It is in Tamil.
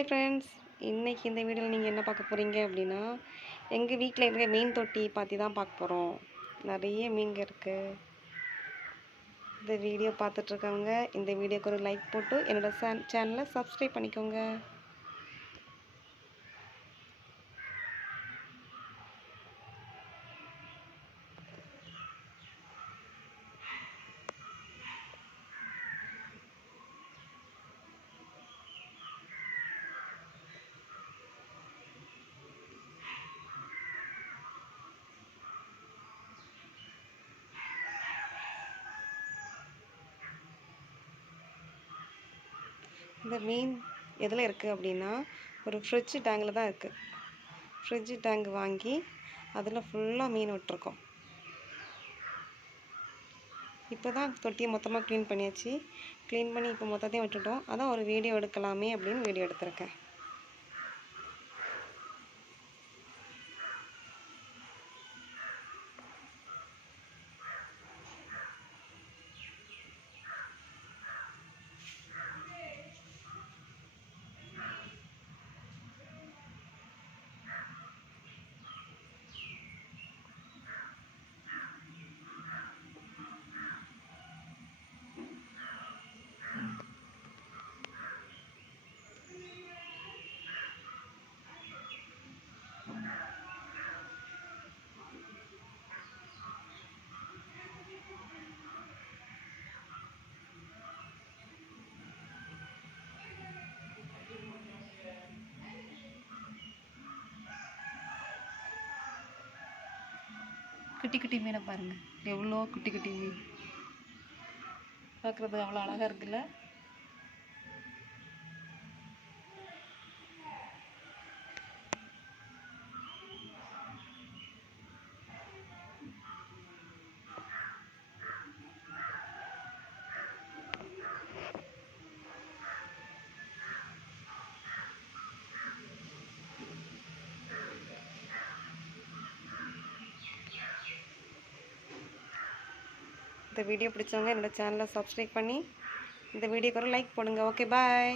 ஹாய் ஃப்ரெண்ட்ஸ் இன்றைக்கி இந்த வீடியோவில் நீங்கள் என்ன பார்க்க போகிறீங்க அப்படின்னா எங்கள் வீட்டில் இருக்க மீன் தொட்டி பார்த்து தான் பார்க்க போகிறோம் நிறைய மீன்கள் இருக்குது இந்த வீடியோ பார்த்துட்ருக்கவங்க இந்த வீடியோக்கு ஒரு லைக் போட்டு என்னோடய சேன் சேனலை சப்ஸ்கிரைப் பண்ணிக்கோங்க. இந்த மீன் எதில் இருக்குது அப்படின்னா ஒரு ஃப்ரிட்ஜ் டேங்கில் தான் இருக்குது ஃப்ரிட்ஜ் டேங்க் வாங்கி அதில் ஃபுல்லாக மீன் விட்டுருக்கோம். இப்போ தான் தொட்டியை மொத்தமாக க்ளீன் பண்ணியாச்சு. க்ளீன் பண்ணி இப்போ மொத்தத்தையும் விட்டுட்டோம். அதான் ஒரு வீடியோ எடுக்கலாமே அப்படின்னு வீடியோ எடுத்திருக்கேன். குட்டி குட்டி மீனை பாருங்கள் எவ்வளோ குட்டி குட்டி மீன். பார்க்குறது அவ்வளோ அழகாக இருக்குல்ல? இந்த வீடியோ பிடிச்சவங்க என்னோடய சேனலை சப்ஸ்கிரைப் பண்ணி இந்த வீடியோக்கு ஒரு லைக் போடுங்க. Okay bye